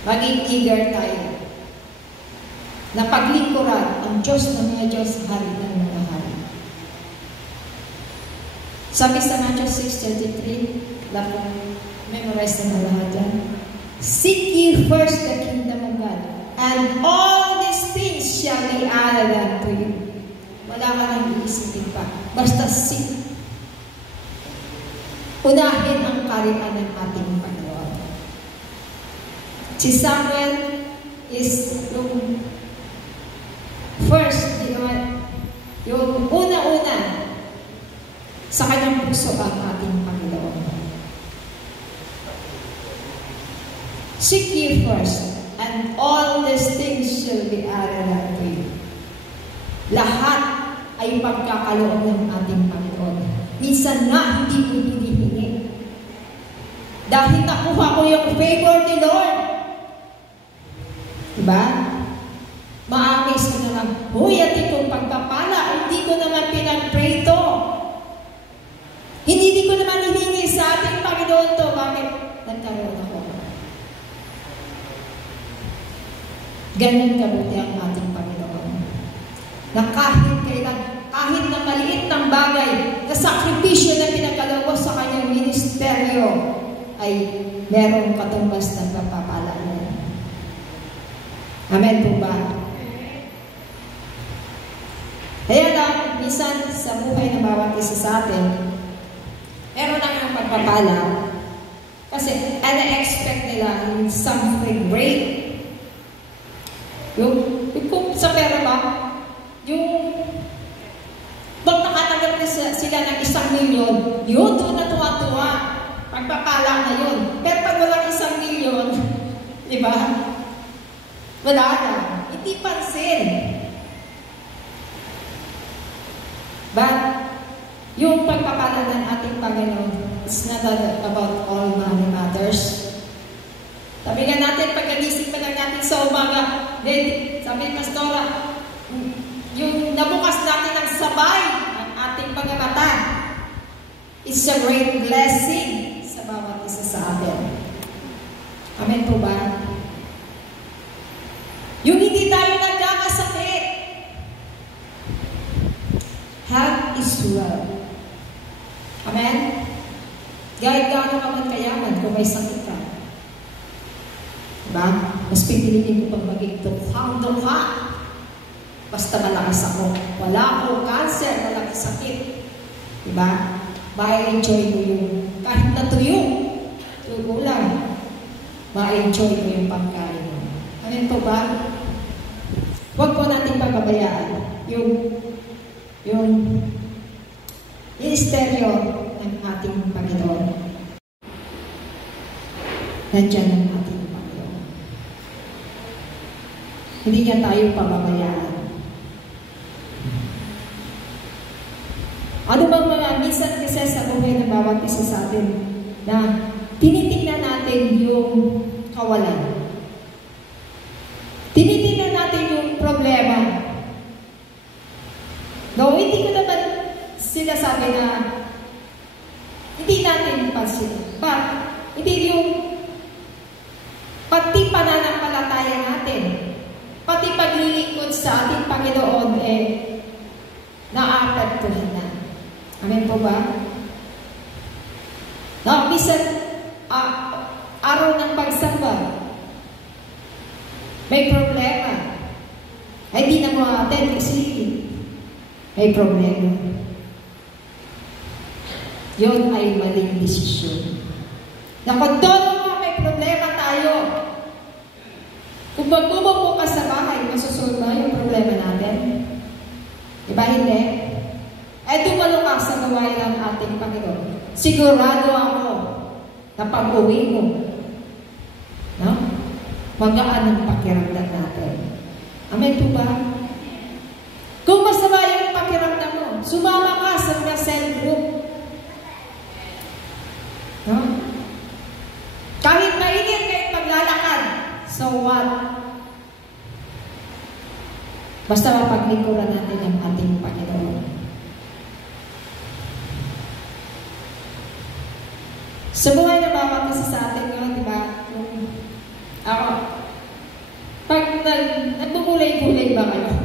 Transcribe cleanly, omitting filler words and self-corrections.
Maging eager tayo na paglingkuran ang Diyos ng mga Diyos, Hari ng mga hari. Sabi sa Matthew 6:33, memorize na lahat yan. Seek ye first the kingdom of God, and all these things shall be added unto you. Wala ka nang iisipin pa. Basta seek. Unahin ang kariman ng ating Panginoon. Si Samuel is yung first, yung una-una sa kanyang puso ang ating Panginoon. Seek ye first, and all these things shall be added unto you. Lahat ay pagkakaloob ng ating Panginoon. Minsan nga, hindi ko hinihingi. Dahil nakuha ko yung favor ni Lord. Diba? Ma-amaze ko na lang, huy, ati kong pagpapala, hindi ko naman pinag-pray to. Hindi ko naman hiningi sa ating Panginoon to. Bakit? Nagkaroon ako. Ganyan kabuti ang ating Panginoon. Na kahit kailan, kahit na maliit ng bagay, na sakripisyo na pinagkaloob sa kanyang ministeryo, ay merong katumbas ng kapapala niya. Amen po ba? Kaya lang, minsan sa buhay ng bawat isa sa atin, meron lang ang pagpapala kasi na-expect nila something great. Yung sa pera ba, yung pag nakatanggap sila ng 1 milyon, yun, doon na tuwa-tuwa. Pagpapala na yun. Pero pag walang 1 milyon, di ba? Wala na. Hindi pansin. But, yung pagpapala ng ating Panginoon, it's not about all money matters. Sabi nga natin, pagkagising pa lang natin sa umaga, then, sabi ni Pastora, yung nabukas natin ng sabay ang ating pagmamata, it's a great blessing sa bawat isa sa atin. Amen po ba? Yung hindi tayo nagkakasakit, health is wealth. Amen? Kahit gaano ka man kayaman kung may sakit ka. Diba? Mas pipiliin ko pag maging dukhang-dukha. Basta malakas ako. Wala akong cancer, walang sakit. Diba? Ma-enjoy mo yung, kahit na tuyo lang, ma-enjoy mo yung pagkain mo. Amen po ba? Huwag po natin pagbabayaan yung ministeryo ng ating Panginoon. Nandiyan ang ating Panginoon. Hindi niya tayo pababayaan. Ano bang mga minsan kasi sa buhay ng bawat isa sa atin na tinitingnan natin yung kawalan. Tinitingnan natin yung problema. No, hindi ko naman sinasabi na hindi natin pansin. But, hindi yung pati pananampalataya natin, pati paglilingkod sa ating Panginoon, naapektuhan na. Amen po ba? No, bisan araw ng pagsamba, may problema. Ay, di na mo attend kasi may problema. Yun ay maling desisyon. Na kung todo may problema tayo, kung magbubuko ka sa bahay, masusunod ba yung problema natin? Diba hindi? Dumalo ka sa gawain ng ating Panginoon. Sigurado ako na pag-uwi mo, no? Magaan ang pakiramdam natin. Amen po ba? Kung masama yung pakiramdam mo, sumama ka sa mga cell group. No? Kahit mainit kahit paglalakad, so what? Basta mapaglingkuran natin ang ating Panginoon. Sa buhay na bawat isa sa atin yun, di ba? Ako, ba kayo?